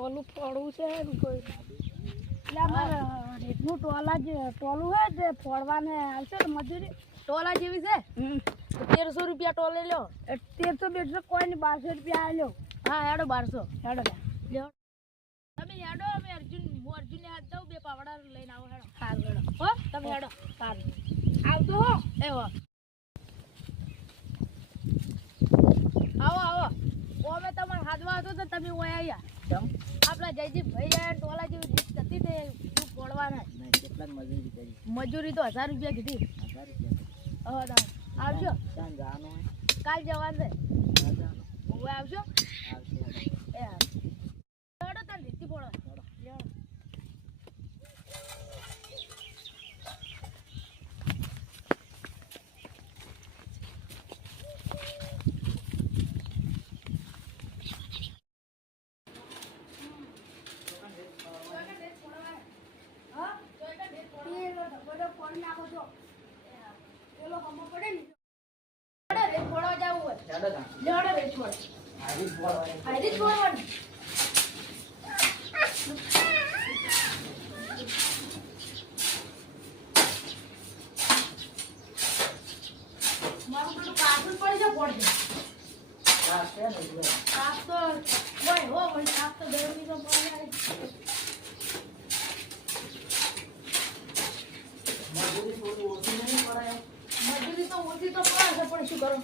ટોલું ફોડવું છે કોઈ એટલે અમારે રેતનું ટોલું હોય તે ફોડવાને આવશે ને મજૂરી ટોલા જેવી છે 1300 રૂપિયા ટોલે લ્યો 1300 કોઈ નહીં 1200 રૂપિયા આલ્યો હા હેડો 1200 હેડો લ્યો તમે હેડો અમે હું અર્જુનને હાથ દઉં બે પાવડા લઈને આવો હેડો સારું હેડો હો તમે હેડો સારું આવતો હો એવો આવો અમે તમારે હાથમાં હતો તો તમે ઓય આવ્યા કેમ આપણા જયદીપ ભાઈ આયા ટોલા જેવી રીત હતી તે તું ફોડવાના કેટલા મજૂરી કરી મજૂરી તો 1000 રૂપિયા કીધી 1000 રૂપિયા આવજો ક્યાં જવાનું કાલ જવાનું છે હોય ઓય આવજો આવશે એ હેડો તને રીતિ ફોડો હેડો મજૂરી તો ઓછી તો પડે છે પણ શું કરો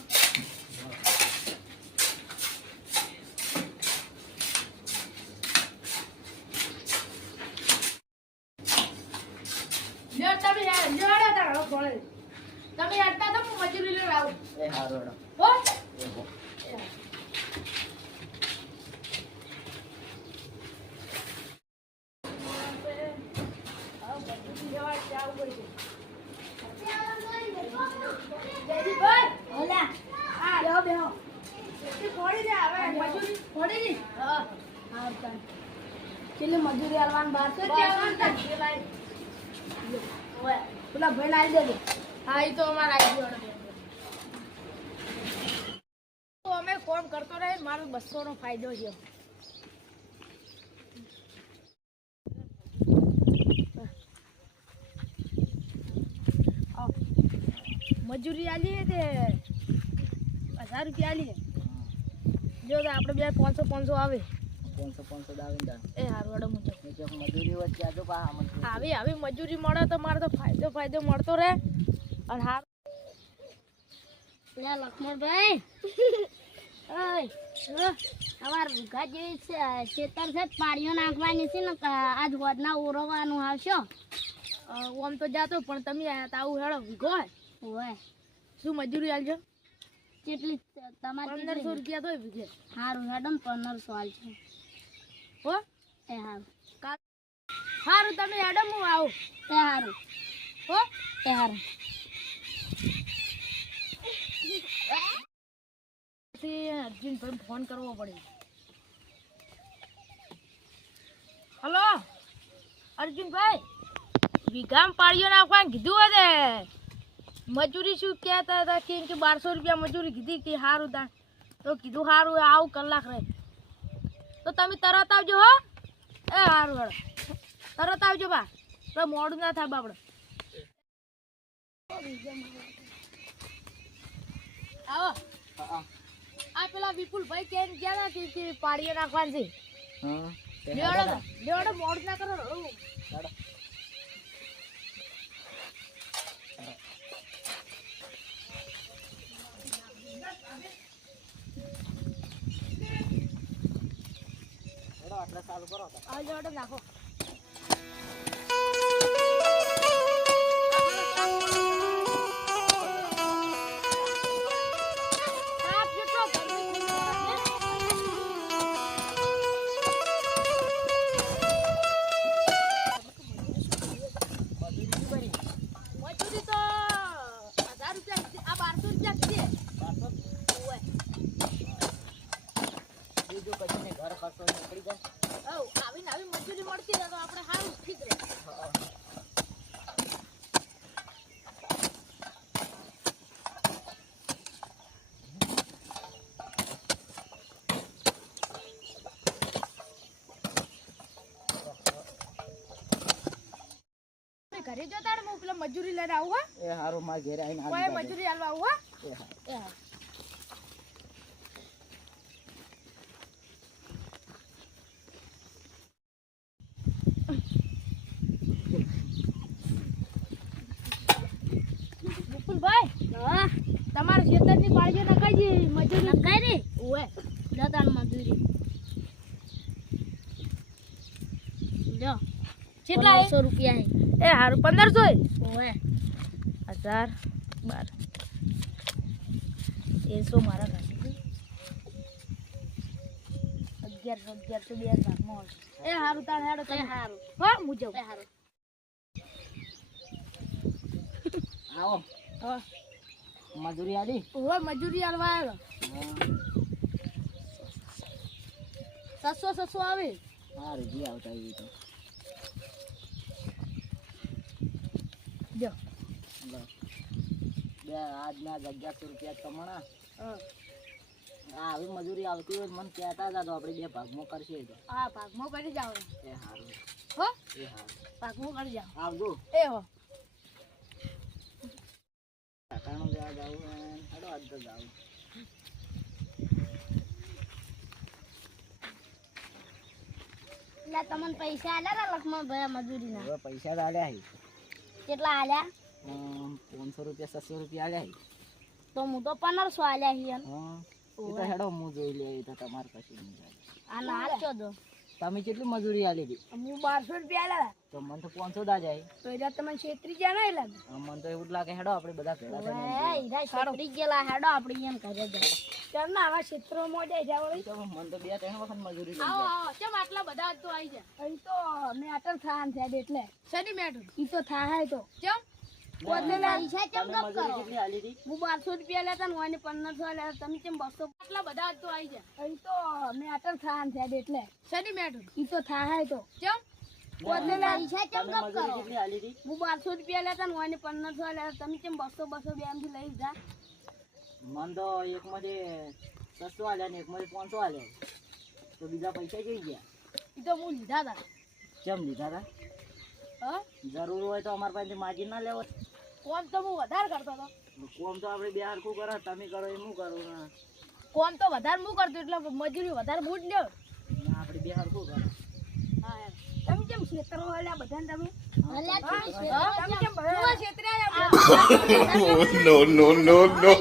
તમે હટતા તો હું મજૂરી લઈને આવું એ હારો હો કેટલી મજૂરી આલવાનું 1200 પેલા ભાઈ ને આવી દેજો હા એ તો અમારે આવી ગયો તો અમે કોમ કરતો રહે મારો 200 નો ફાયદો છે મજૂરી આલી તે 1000 રૂપિયા આલી જો તો આપણે બે 500 આવે 500 દાવીને એ હારું હેડો મુજબ મજૂરી વચ્ચે આજો પા આવી મજૂરી મળે તો મારે તો ફાયદો મળતો રહે અને હાર લે લક્ષ્મણભાઈ અમાર ભૂખા જેવી ખેતર છે પાણીઓ નાખવાની છે ને આજ વધના ઓરવાનું આવશો ઓમ તો જાતો પણ તમે આવું હેડો વીઘો હોય શું મજૂરી આલજો કેટલી તમારે 1500 રૂપિયા તો વીઘે સારું હેડો ને 1500 આલજો હો એ સારું સારું તમે હેડો હું આવું એ સારું હો એ સારું અર્જુનભાઈ ફોન કરવો પડે હલો અર્જુનભાઈ વીઘામાં પાળીઓ નાખવાનું કીધું હશે મજૂરી શું કહેતા હતા કે 1200 રૂપિયા મજૂરી કીધી કે સારું તા તો કીધું સારું આવું કલાક રહે તો તમે તરત આવજો હો એ સારું હેડો તરત આવજો બા તો મોડું ના થાય બાપડે આવો આ પેલા વિપુલભાઈ કેમ ગયા હતા કે પાડીએ નાખવાની છે લેવડો મોડું ના કરો આટલા ચાલુ કરો આ લેવડો નાખો મજૂરી મળતી ઘરે જો તારે હું પેલા મજૂરી લઈને આવું હો એ હારું માર ઘેરે આવીને કોઈ આવી મજૂરી આલવા આવું હો એ હારું. એ હા વિપુલભાઈ હા તમારા ખેતરની પાળીઓ નખાઈ મજૂરી નખાઈ રે ઓએ જતાન મજૂરી જો કેટલા 100 રૂપિયા એ હારું 1500 ઓએ 1000 12 100 મારા કાઢી 1100 બે ભાગમાં એ હારું તાર હેડો તે હારું હો હું જાઉં તે હારું આવો હા મજૂરી આલી ઓએ મજૂરી આલવા આવ્યો 700 આવે હારું જી આવતા આવી તો જો લો. બે આજના 1100 રૂપિયા કમાણા હા આ આવી મજૂરી આવતી હોય તો મને કહેતા હતા તો આપણે બે ભાગમાં કરશે તો આ ભાગમાં કરી જાવ એ હારું હો એ હારું ભાગમાં કરી જાવ આવજો એ હો કાકાનું જવા જાવું હેડો આજ તો જાવું એટલે તમને પૈસા આલ્યા તા લખમણ ભાઈ મજૂરીના હવે પૈસા તો આલ્યા હી કેટલા આલ્યા 500 રૂપિયા 600 રૂપિયા આલ્યા હી તો હું તો 1500 આલ્યા હી હા એ તો હેડો હું જોઈ લે એ તો તમારે કશું નહીં જાય આ ના ચો દો તમે કેટલી મજૂરી આલી હતી હું 1200 રૂપિયા આલ્યા તો મને તો 500 દા જાય તો એટલે તમે છેતરી ગયા ના એટલે મને તો એવું જ લાગે હેડો આપણે બધા ભેગા થઈને ઓએ ઈરા છોકરી ગયેલા હેડો આપણે એમ કરે છે ચાલના આવા ક્ષેત્રોમાં જાય જાવ તો મને તો 2-3 વખત મજૂરી લઈ આવો જાય આવો કેમ આટલા બધા તો આવી જાય અહીં તો મેટર થાન છે એટલે શેની મેટર ઈ તો થાય તો કેમ પૈસા ચમ તમે ગપ મજૂરી કરો કેટલી આલી હતી હું 1200 રૂપિયા લેતા ને ઓને 1500 લેતા તમે કેમ 200 આટલા બધા તો આવી જાય અહીં તો મેટર થાન છે એટલે શેની મેટર ઈ તો થાય તો કેમ પૈસા ચમ તમે ગપ મજૂરી કરો કેટલી આલી હતી હું 1200 રૂપિયા લેતા ને ઓને 1500 લેતા તમે કેમ 200 બે એમથી લઈ જા મને તો એકમાંથી 600 આલ્યા ને એકમાંથી 500 આલ્યા તો બીજા પૈસા જઈ ગયા ઈ તો હું લીધા હતા કેમ લીધા હતા હા જરૂર હોય તો અમારા પાસે માજી ના લેવો કોમ તો હું વધારે કરતો હતો કોમ તો આપણે બે હરખું કરો તમે કરો એમ હું કરું ને કોમ તો વધારે હું કરતો એટલે મજૂરી વધારે હું જ લ્યો આપણે બે હરખું કરો હા યાર તમે કેમ ક્ષેત્રો હલ્યા બધાને તમે અલ્યા તમે કેમ બધા ક્ષેત્રે આયા no, no, no, no.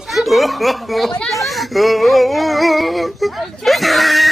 પૈસા